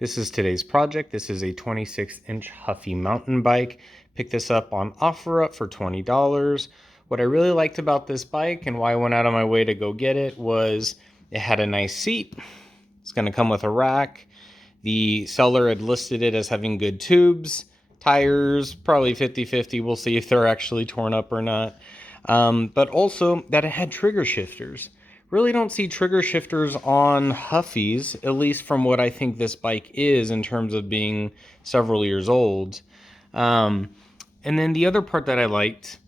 This is today's project. This is a 26-inch Huffy mountain bike. Picked this up on OfferUp for $20. What I really liked about this bike and why I went out of my way to go get it was it had a nice seat. It's going to come with a rack. The seller had listed it as having good tubes, tires, probably 50-50. We'll see if they're actually torn up or not. But also that it had trigger shifters. Really don't see trigger shifters on Huffies, at least from what I think this bike is in terms of being several years old. And then the other part that I liked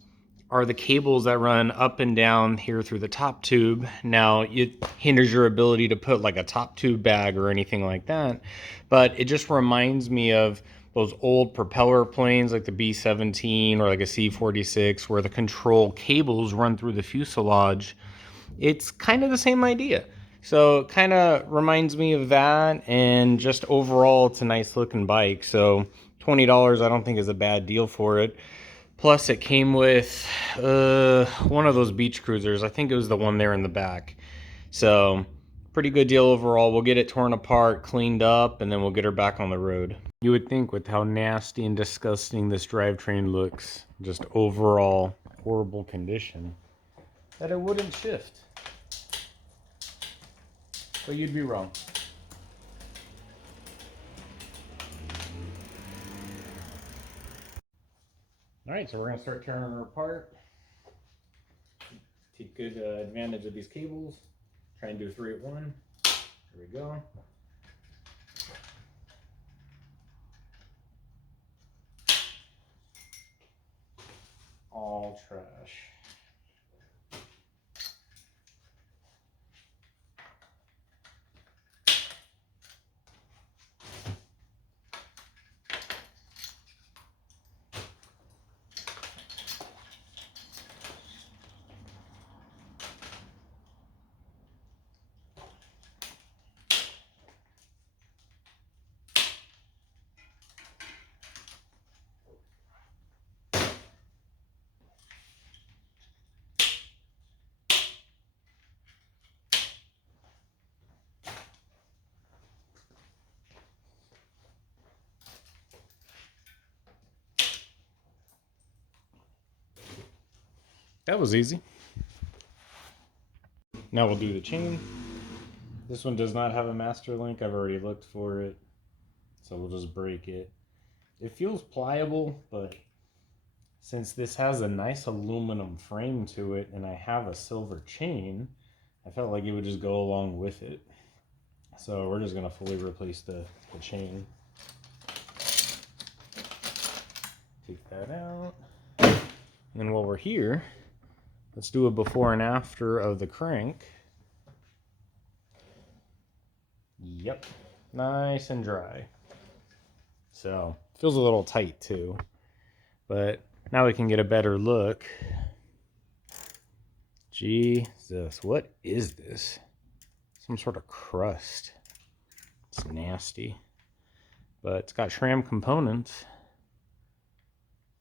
are the cables that run up and down here through the top tube. Now, it hinders your ability to put like a top tube bag or anything like that, but it just reminds me of those old propeller planes like the B-17 or like a C-46 where the control cables run through the fuselage. It's kind of the same idea. So it kind of reminds me of that, and just overall, it's a nice looking bike. So $20 I don't think is a bad deal for it. Plus, it came with one of those beach cruisers. I think it was the one there in the back. So, pretty good deal overall. We'll get it torn apart, cleaned up, and then we'll get her back on the road. You would think with how nasty and disgusting this drivetrain looks, just overall horrible condition, that it wouldn't shift. But you'd be wrong. All right, so we're gonna start tearing her apart. Take good advantage of these cables. Try and do 3 at 1. Here we go. All trash. That was easy. Now we'll do the chain. This one does not have a master link. I've already looked for it. So we'll just break it. It feels pliable, but since this has a nice aluminum frame to it and I have a silver chain, I felt like it would just go along with it. So we're just gonna fully replace the chain. Take that out. And then while we're here, let's do a before and after of the crank. Yep, nice and dry. So, feels a little tight too. But now we can get a better look. Jesus, what is this? Some sort of crust. It's nasty. But it's got SRAM components.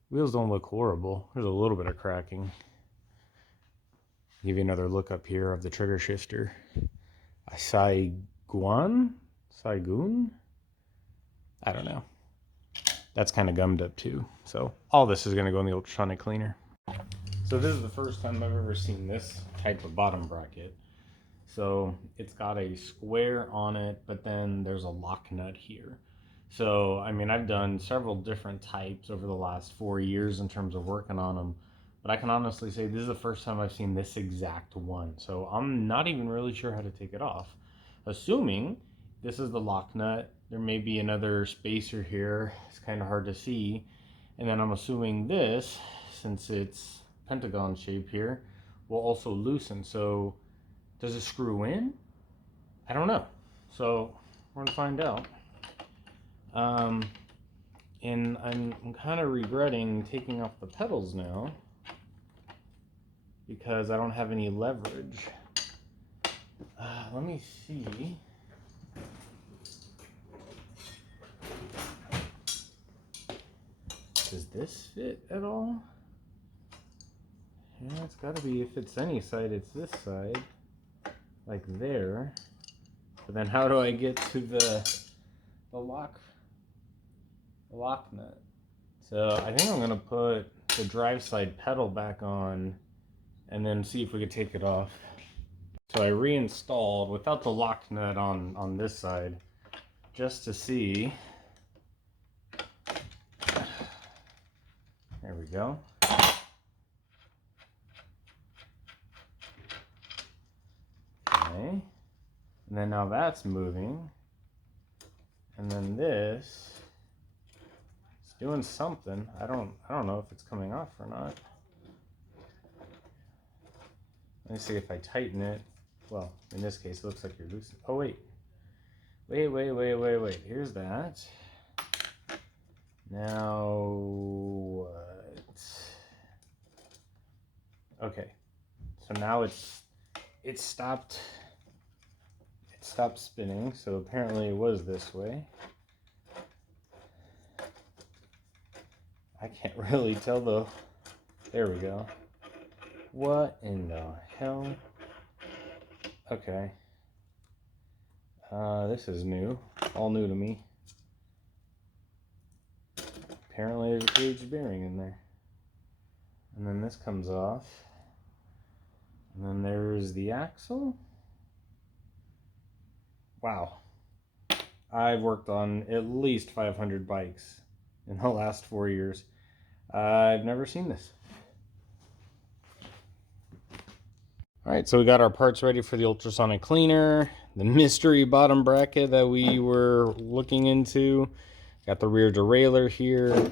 Wheels don't look horrible. There's a little bit of cracking. Give you another look up here of the trigger shifter. A Saigoon? I don't know. That's kind of gummed up too. So all this is going to go in the ultrasonic cleaner. So this is the first time I've ever seen this type of bottom bracket. So it's got a square on it, but then there's a lock nut here. So, I mean, I've done several different types over the last 4 years in terms of working on them. But I can honestly say this is the first time I've seen this exact one. So I'm not even really sure how to take it off. Assuming this is the lock nut, there may be another spacer here. It's kind of hard to see. And then I'm assuming this, since it's pentagon shape here, will also loosen. So does it screw in? I don't know. So we're gonna find out. And I'm kind of regretting taking off the pedals now because I don't have any leverage. Let me see. Does this fit at all? Yeah, it's got to be. If it's any side, it's this side, like there. But then how do I get to the the lock nut. So I think I'm gonna put the drive side pedal back on and then see if we could take it off. So I reinstalled without the lock nut on this side just to see. There we go. Okay. And then now that's moving. And then this is doing something. I don't know if it's coming off or not. Let me see if I tighten it. Well, in this case, it looks like you're loosening. Oh, wait. Wait. Here's that. Now, what? Okay. So now it stopped spinning. So apparently it was this way. I can't really tell though. There we go. What in the hell? Okay. This is new. All new to me. Apparently there's a cage bearing in there. And then this comes off. And then there's the axle. Wow. I've worked on at least 500 bikes in the last 4 years. I've never seen this. All right, so we got our parts ready for the ultrasonic cleaner, the mystery bottom bracket that we were looking into. Got the rear derailleur here,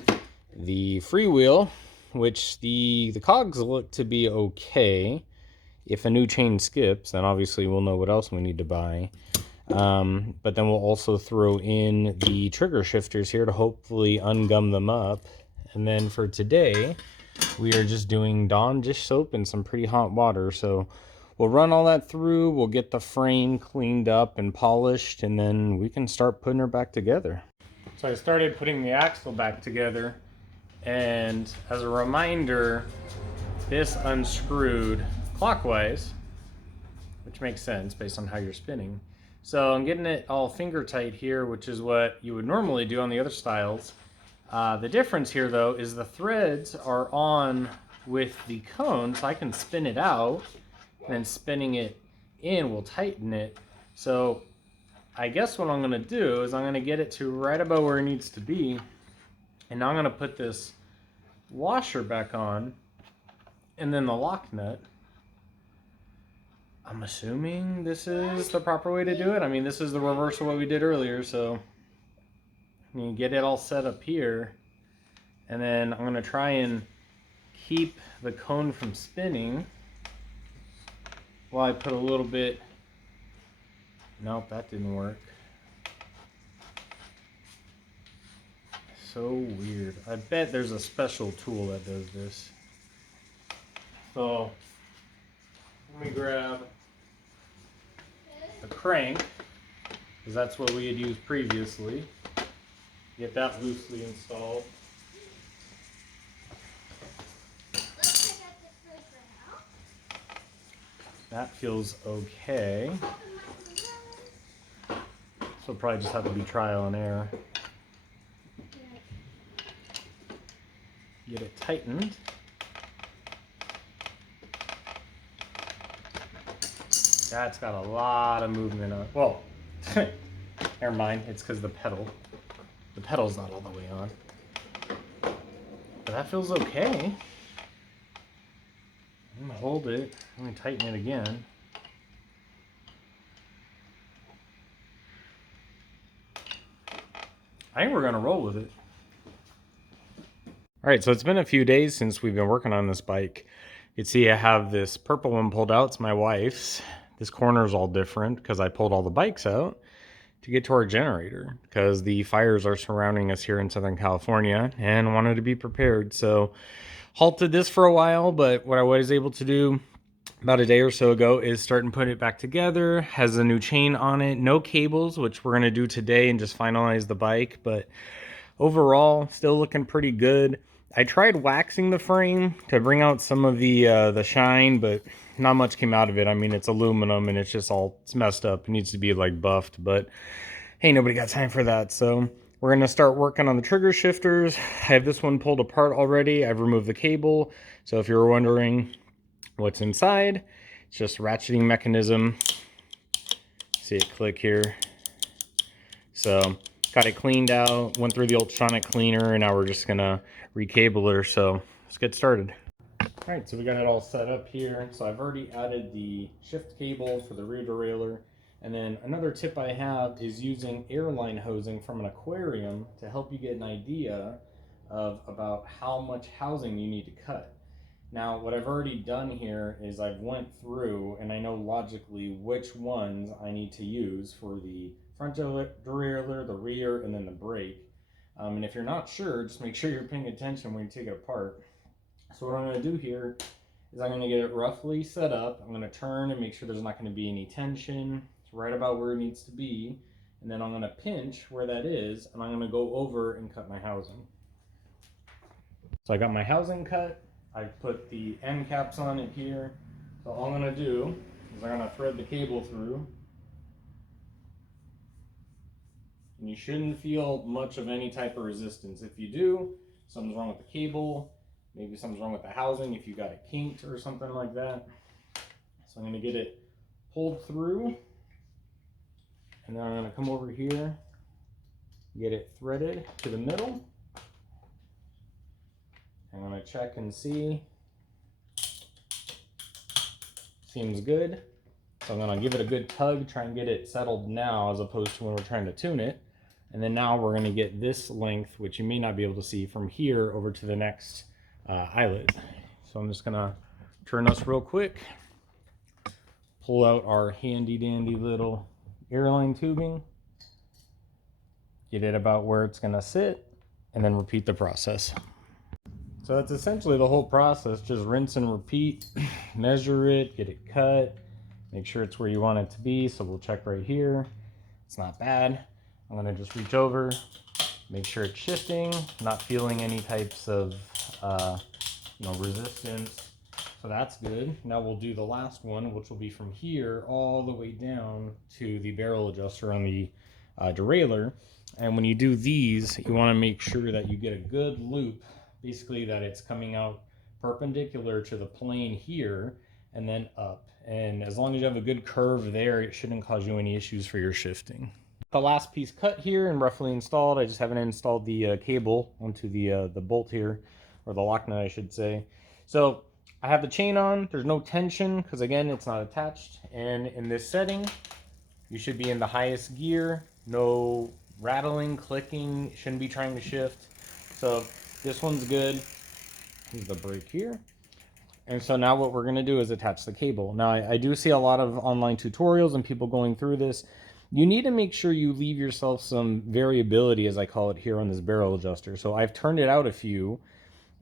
the freewheel, which the cogs look to be okay. If a new chain skips, then obviously we'll know what else we need to buy. But then we'll also throw in the trigger shifters here to hopefully ungum them up. And then for today, we are just doing Dawn dish soap and some pretty hot water. So we'll run all that through, we'll get the frame cleaned up and polished, and then we can start putting her back together. So I started putting the axle back together, and as a reminder, this unscrewed clockwise, which makes sense based on how you're spinning. So I'm getting it all finger tight here, which is what you would normally do on the other styles. The difference here though is the threads are on with the cone, so I can spin it out, and then spinning it in will tighten it. So I guess what I'm gonna do is I'm gonna get it to right about where it needs to be, and now I'm gonna put this washer back on, and then the lock nut. I'm assuming this is the proper way to do it. I mean, this is the reverse of what we did earlier, so you get it all set up here, and then I'm going to try and keep the cone from spinning while I put a little bit. Nope, that didn't work. So weird. I bet there's a special tool that does this. So let me grab a crank, because that's what we had used previously. Get that loosely installed. That feels okay. So it'll probably just have to be trial and error. Get it tightened. That's got a lot of movement on. Well, never mind. It's because the pedal's not all the way on. But that feels okay. I'm gonna hold it. Let me tighten it again. I think we're gonna roll with it. All right, so it's been a few days since we've been working on this bike. You can see I have this purple one pulled out. It's my wife's. This corner is all different because I pulled all the bikes out to get to our generator, because the fires are surrounding us here in Southern California and wanted to be prepared. So halted this for a while, but what I was able to do about a day or so ago is start and put it back together. Has a new chain on it, no cables, which we're going to do today and just finalize the bike. But overall, still looking pretty good. I tried waxing the frame to bring out some of the shine, but not much came out of it. I mean, it's aluminum and it's just all, it's messed up. It needs to be like buffed, but Hey, nobody got time for that. So we're gonna start working on the trigger shifters. I have this one pulled apart already. I've removed the cable. So if you were wondering what's inside, it's just a ratcheting mechanism. See it click here. So got it cleaned out, went through the ultrasonic cleaner, and now we're just gonna recable her. So let's get started. All right, so we got it all set up here. So I've already added the shift cable for the rear derailleur. And then another tip I have is using airline hosing from an aquarium to help you get an idea of about how much housing you need to cut. Now, what I've already done here is I've went through and I know logically which ones I need to use for the front derailleur, the rear, and then the brake. And if you're not sure, just make sure you're paying attention when you take it apart. So what I'm going to do here is I'm going to get it roughly set up. I'm going to turn and make sure there's not going to be any tension. It's right about where it needs to be. And then I'm going to pinch where that is, and I'm going to go over and cut my housing. So I got my housing cut. I've put the end caps on it here. So all I'm going to do is I'm going to thread the cable through. And you shouldn't feel much of any type of resistance. If you do, something's wrong with the cable. Maybe something's wrong with the housing if you got it kinked or something like that. So I'm going to get it pulled through. And then I'm going to come over here, get it threaded to the middle. I'm going to check and see. Seems good. So I'm going to give it a good tug, try and get it settled now as opposed to when we're trying to tune it. And then now we're going to get this length, which you may not be able to see, from here over to the next eyelet. So I'm just going to turn this real quick. Pull out our handy dandy little airline tubing. Get it about where it's going to sit. And then repeat the process. So that's essentially the whole process. Just rinse and repeat. Measure it, get it cut. Make sure it's where you want it to be. So we'll check right here. It's not bad. I'm going to just reach over, make sure it's shifting, not feeling any types of resistance. So that's good. Now we'll do the last one, which will be from here all the way down to the barrel adjuster on the derailleur. And when you do these, you want to make sure that you get a good loop, basically that it's coming out perpendicular to the plane here and then up. And as long as you have a good curve there, it shouldn't cause you any issues for your shifting. The last piece cut here and roughly installed. I just haven't installed the cable onto the bolt here, or the lock nut I should say. So I have the chain on. There's no tension because again it's not attached. And in this setting, you should be in the highest gear. No rattling, clicking. Shouldn't be trying to shift. So this one's good. Here's the brake here. And so now what we're going to do is attach the cable. Now I do see a lot of online tutorials and people going through this. You need to make sure you leave yourself some variability, as I call it here on this barrel adjuster. So I've turned it out a few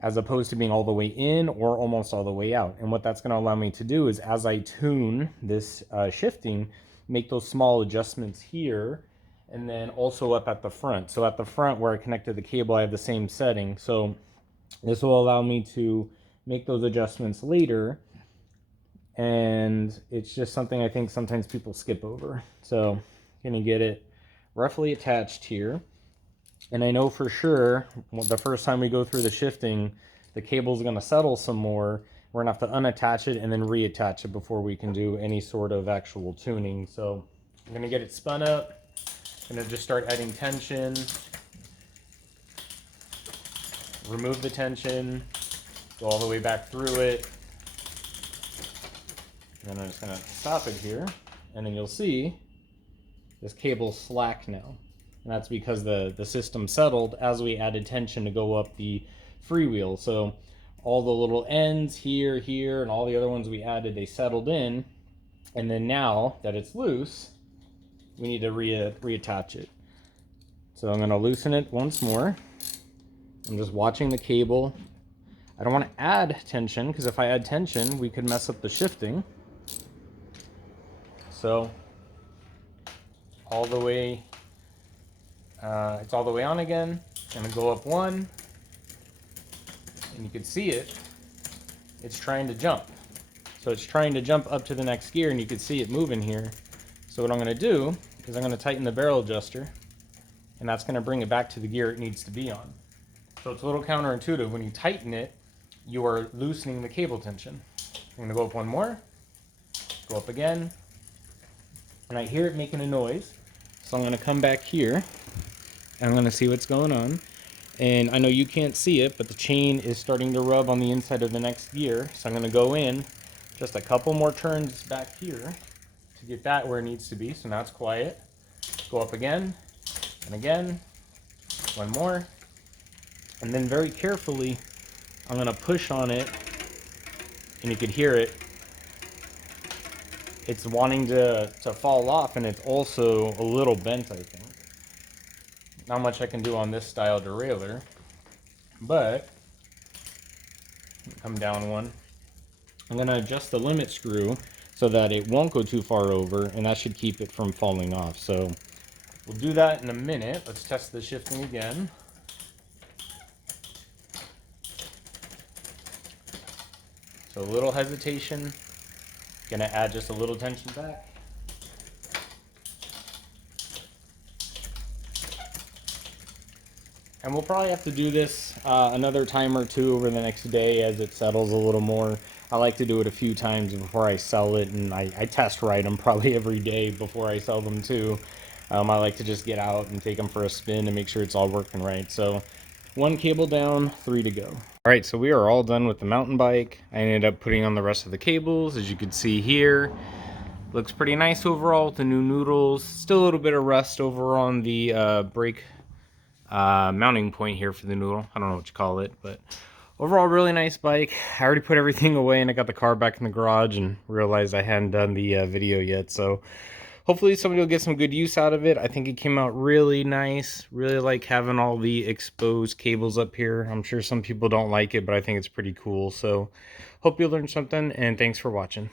as opposed to being all the way in or almost all the way out. And what that's going to allow me to do is as I tune this shifting, make those small adjustments here and then also up at the front. So at the front where I connected the cable, I have the same setting. So this will allow me to make those adjustments later. And it's just something I think sometimes people skip over. So I'm going to get it roughly attached here. And I know for sure the first time we go through the shifting, the cable is going to settle some more. We're going to have to unattach it and then reattach it before we can do any sort of actual tuning. So I'm going to get it spun up. I'm going to just start adding tension. Remove the tension. Go all the way back through it. And then I'm just going to stop it here. And then you'll see this cable's slack now. And that's because the system settled as we added tension to go up the freewheel. So all the little ends here, and all the other ones we added, they settled in. And then now that it's loose, we need to reattach it. So I'm going to loosen it once more. I'm just watching the cable. I don't want to add tension because if I add tension, we could mess up the shifting. So all the way, it's all the way on again. I'm gonna go up one, and you can see it. It's trying to jump. So it's trying to jump up to the next gear, and you can see it moving here. So what I'm gonna do is I'm going to tighten the barrel adjuster, and that's going to bring it back to the gear it needs to be on. So it's a little counterintuitive. When you tighten it, you are loosening the cable tension. I'm going to go up one more, go up again, and I hear it making a noise. So I'm going to come back here, and I'm going to see what's going on. And I know you can't see it, but the chain is starting to rub on the inside of the next gear. So I'm going to go in just a couple more turns back here to get that where it needs to be. So now it's quiet. Go up again and again. One more. And then very carefully, I'm going to push on it, and you could hear it. It's wanting to fall off, and it's also a little bent, I think. Not much I can do on this style derailleur, but come down one. I'm going to adjust the limit screw so that it won't go too far over, and that should keep it from falling off. So we'll do that in a minute. Let's test the shifting again. So a little hesitation. Gonna add just a little tension back. And we'll probably have to do this another time or two over the next day as it settles a little more. I like to do it a few times before I sell it, and I test ride them probably every day before I sell them too. I like to just get out and take them for a spin and make sure it's all working right. So one cable down, 3 to go. All right, so we are all done with the mountain bike. I ended up putting on the rest of the cables, as you can see here. Looks pretty nice overall with the new noodles. Still a little bit of rust over on the brake mounting point here for the noodle. I don't know what you call it, but overall really nice bike. I already put everything away and I got the car back in the garage and realized I hadn't done the video yet. So hopefully somebody will get some good use out of it. I think it came out really nice. Really like having all the exposed cables up here. I'm sure some people don't like it, but I think it's pretty cool. So hope you learned something, and thanks for watching.